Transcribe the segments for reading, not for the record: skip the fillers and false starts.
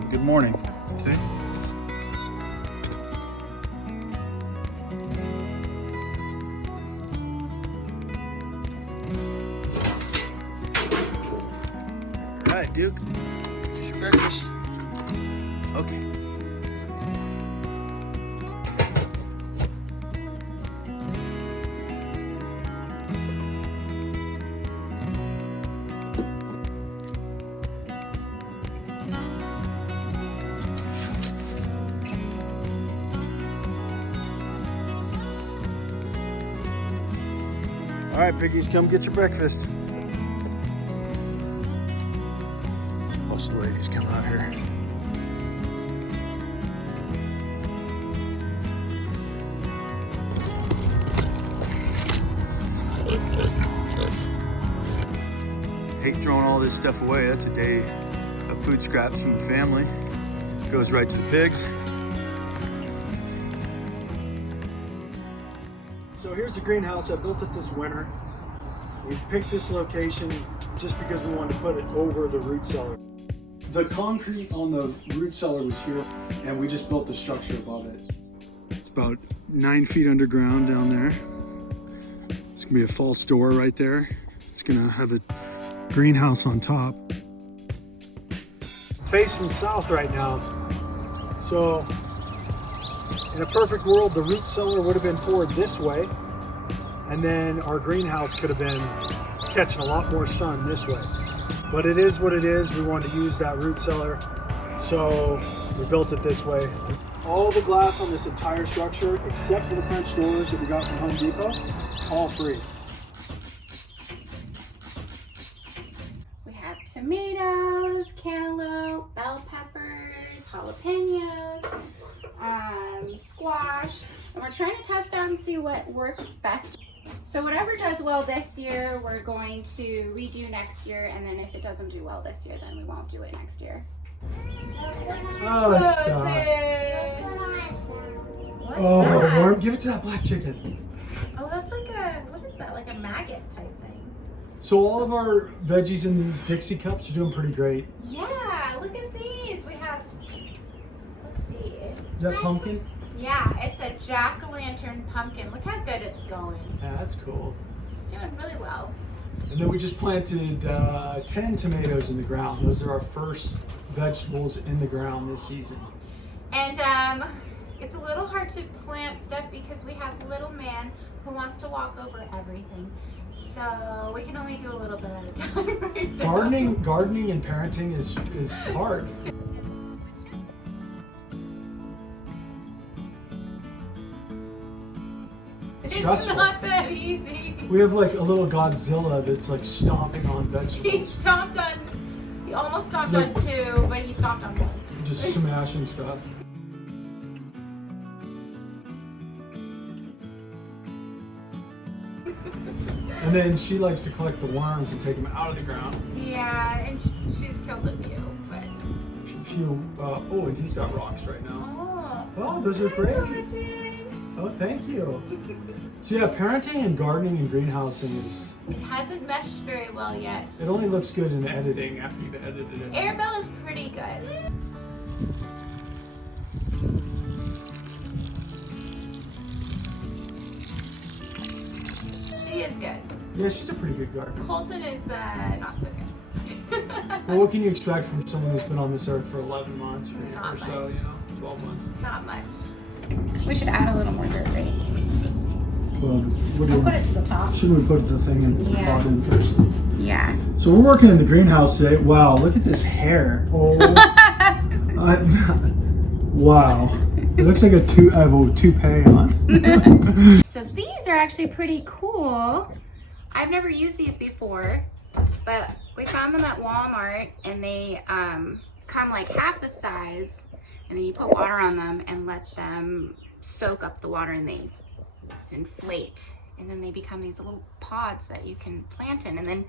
them. Good morning. Okay. All right, Duke. Here's your breakfast. Okay. All right, piggies, come get your breakfast. Most of the ladies come out here. Hate throwing all this stuff away. That's a day of food scraps from the family. Goes right to the pigs. So here's the greenhouse. I built it this winter. We picked this location just because we wanted to put it over the root cellar. The concrete on the root cellar was here, and we just built the structure above it. It's about 9 feet underground down there. It's gonna be a false door right there. It's gonna have a greenhouse on top. Facing south right now. So in a perfect world, the root cellar would have been poured this way, and then our greenhouse could have been catching a lot more sun this way. But it is what it is. We wanted to use that root cellar, so we built it this way. All the glass on this entire structure, except for the French doors that we got from Home Depot, all free. We have tomatoes, cantaloupe, bell peppers, jalapenos, squash, and we're trying to test out and see what works best. So whatever does well this year, we're going to redo next year, and then if it doesn't do well this year, then we won't do it next year. Oh, stop. Oh, worm, give it to that black chicken. Oh, that's like a, what is that, like a maggot type thing. So all of our veggies in these Dixie cups are doing pretty great. Yeah, look at these. We have, let's see. Is that pumpkin? Yeah, it's a jack-o'-lantern pumpkin. Look how good it's going. Yeah, that's cool. It's doing really well. And then we just planted 10 tomatoes in the ground. Those are our first vegetables in the ground this season. And it's a little hard to plant stuff because we have a little man who wants to walk over everything. So we can only do a little bit at a time right now. Gardening and parenting is hard. It's stressful. not that easy. We have like a little Godzilla that's like stomping on vegetables. He almost stomped on 2, but he stomped on 1. Just smashing stuff. And then she likes to collect the worms and take them out of the ground. Yeah, and she's killed a few, but... Oh, and he's got rocks right now. Oh, Oh, those are great. Oh, thank you. So yeah, parenting and gardening and greenhousing is... It hasn't meshed very well yet. It only looks good in editing after you've edited it. Arabelle is pretty good. She is good. Yeah, she's a pretty good gardener. Colton is not so good. Well, what can you expect from someone who's been on this earth for 11 months Not or so, much. 12 months? Not much. We should add a little more dirt, right? Well, what do I'll you, put it to the top. shouldn't we put the thing in the Yeah. pot in first? Yeah. So we're working in the greenhouse today. Wow, look at this hair. Oh, wow. It looks like I have a toupee on. So these are actually pretty cool. I've never used these before, but we found them at Walmart, and they come like half the size, and then you put water on them and let them soak up the water, and they inflate, and then they become these little pods that you can plant in, and then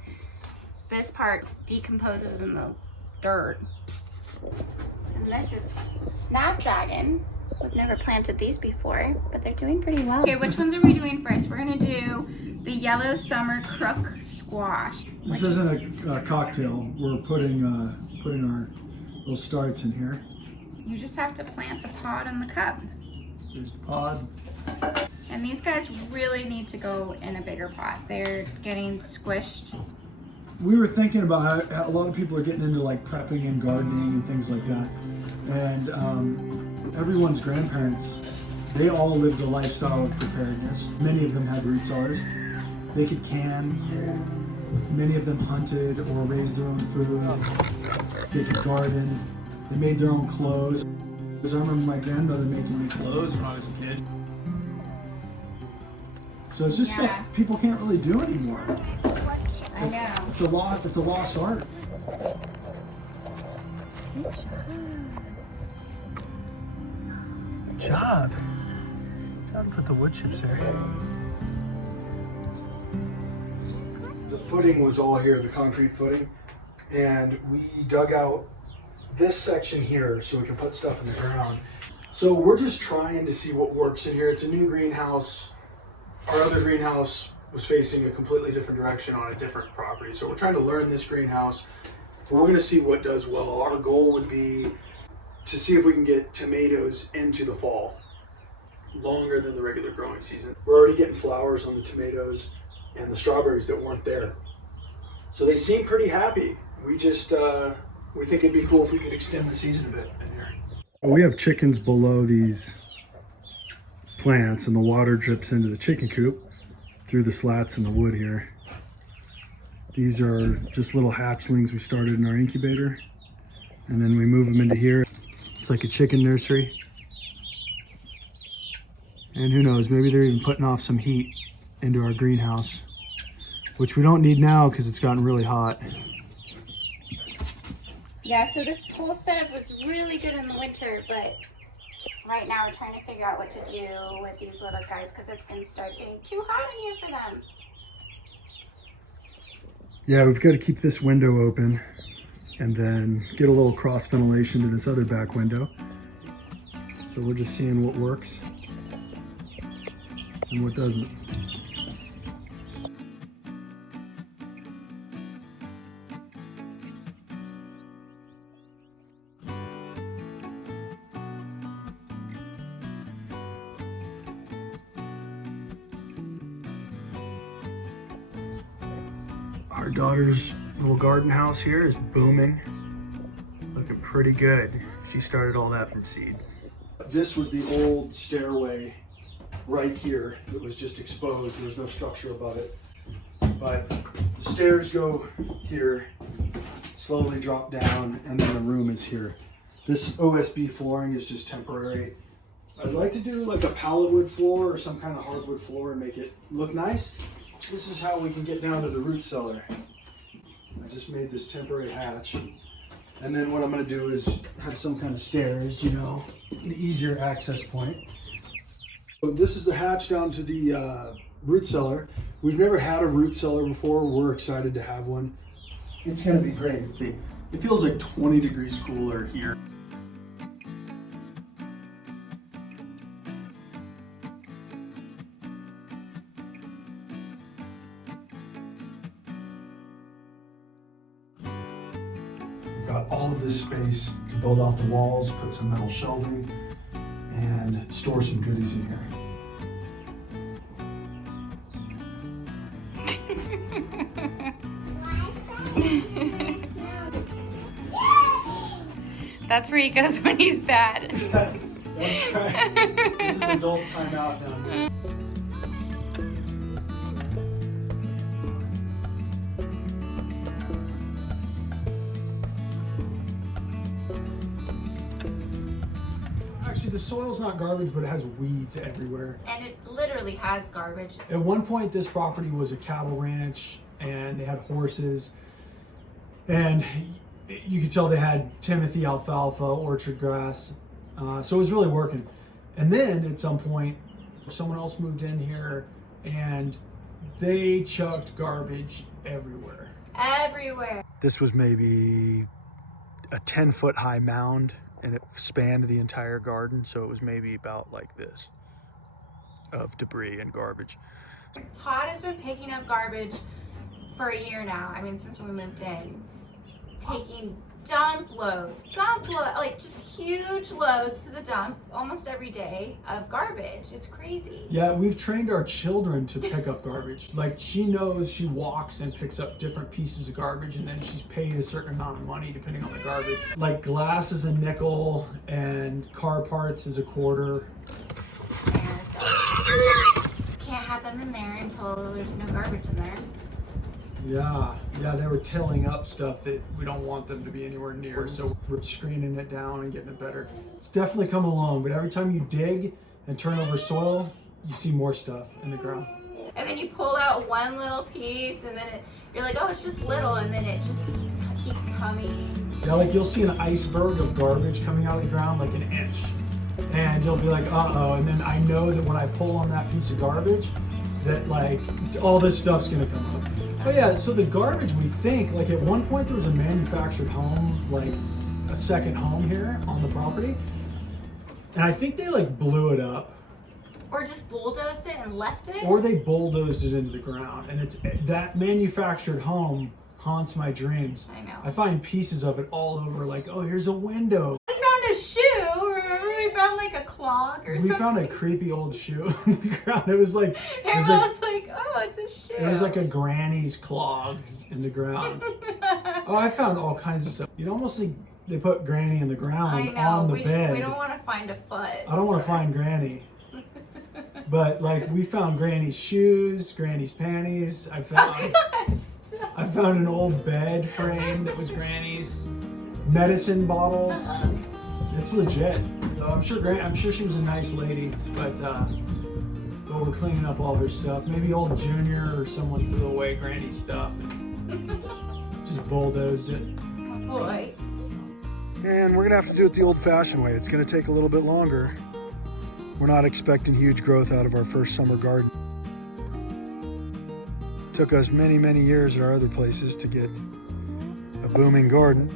this part decomposes in the dirt. And this is Snapdragon. We've never planted these before, but they're doing pretty well. Okay, which ones are we doing first? We're gonna do the yellow summer crook squash. This isn't a cocktail. We're putting our little starts in here. You just have to plant the pod in the cup. There's the pod. And these guys really need to go in a bigger pot. They're getting squished. We were thinking about how a lot of people are getting into like prepping and gardening and things like that. And everyone's grandparents, they all lived a lifestyle of preparedness. Many of them had root cellars. They could can. Many of them hunted or raised their own food. They could garden. They made their own clothes. I remember my grandmother making me clothes when I was a kid. So it's just stuff people can't really do anymore. I know. It's a lost art. Good job. Gotta put the wood chips there. The footing was all here, the concrete footing, and we dug out this section here so we can put stuff in the ground. So we're just trying to see what works in here. It's a new greenhouse. Our other greenhouse was facing a completely different direction on a different property. So we're trying to learn this greenhouse, but we're gonna see what does well. Our goal would be to see if we can get tomatoes into the fall, longer than the regular growing season. We're already getting flowers on the tomatoes and the strawberries that weren't there. So they seem pretty happy. We just, we think it'd be cool if we could extend the season a bit in here. We have chickens below these plants and the water drips into the chicken coop through the slats in the wood here. These are just little hatchlings we started in our incubator, and then we move them into here. It's like a chicken nursery. And who knows, maybe they're even putting off some heat into our greenhouse, which we don't need now because it's gotten really hot. Yeah, so this whole setup was really good in the winter, but right now we're trying to figure out what to do with these little guys because it's going to start getting too hot in here for them. Yeah, we've got to keep this window open and then get a little cross ventilation to this other back window. So we're just seeing what works and what doesn't. Our daughter's little garden house here is booming, looking pretty good. She started all that from seed. This was the old stairway right here that was just exposed. There was no structure above it. But the stairs go here, slowly drop down, and then the room is here. This OSB flooring is just temporary. I'd like to do like a pallet wood floor or some kind of hardwood floor and make it look nice. This is how we can get down to the root cellar. I just made this temporary hatch. And then what I'm gonna do is have some kind of stairs, you know, an easier access point. So this is the hatch down to the root cellar. We've never had a root cellar before. We're excited to have one. It's gonna be great. It feels like 20 degrees cooler here. Got all of this space to build out the walls, put some metal shelving, and store some goodies in here. That's where he goes when he's bad. That's right. This is adult timeout down here. Actually, the soil's not garbage, but it has weeds everywhere. And it literally has garbage. At one point, this property was a cattle ranch, and they had horses, and you could tell they had Timothy alfalfa, orchard grass, so it was really working. And then at some point, someone else moved in here, and they chucked garbage everywhere. Everywhere. This was maybe a 10-foot high mound, and it spanned the entire garden, so it was maybe about like this of debris and garbage. Todd has been picking up garbage for a year now. I mean, since we moved in, taking dump loads, like just huge loads to the dump almost every day of garbage. It's crazy. Yeah, we've trained our children to pick up garbage. Like she knows, she walks and picks up different pieces of garbage, and then she's paid a certain amount of money depending on the garbage. Like glass is a nickel and car parts is a quarter. There, so can't have them in there until there's no garbage in there. Yeah, they were tilling up stuff that we don't want them to be anywhere near, so we're screening it down and getting it better. It's definitely come along, but every time you dig and turn over soil, you see more stuff in the ground. And then you pull out one little piece, and then you're like, oh, it's just little, and then it just keeps coming. Yeah, like you'll see an iceberg of garbage coming out of the ground like an inch. And you'll be like, uh-oh, and then I know that when I pull on that piece of garbage, that like all this stuff's gonna come up. But yeah, so the garbage, we think, like at one point there was a manufactured home, like a second home here on the property. And I think they like blew it up. Or just bulldozed it and left it? Or they bulldozed it into the ground. And it's that manufactured home haunts my dreams. I know. I find pieces of it all over, like, oh, here's a window. We found a shoe, remember? We found like a clog or something. We found a creepy old shoe on the ground. It was like... Harold was like, oh, it's a shoe. It was like a granny's clog in the ground. Oh, I found all kinds of stuff. You'd almost think they put Granny in the ground on the bed. We don't want to find a foot. I don't want to find Granny. But like we found Granny's shoes, Granny's panties. I found an old bed frame that was Granny's. Medicine bottles. It's legit. So I'm sure she was a nice lady, but we're cleaning up all her stuff. Maybe old Junior or someone threw away Granny's stuff and just bulldozed it. Oh boy. And we're gonna have to do it the old-fashioned way. It's gonna take a little bit longer. We're not expecting huge growth out of our first summer garden. Took us many, many years at our other places to get a booming garden.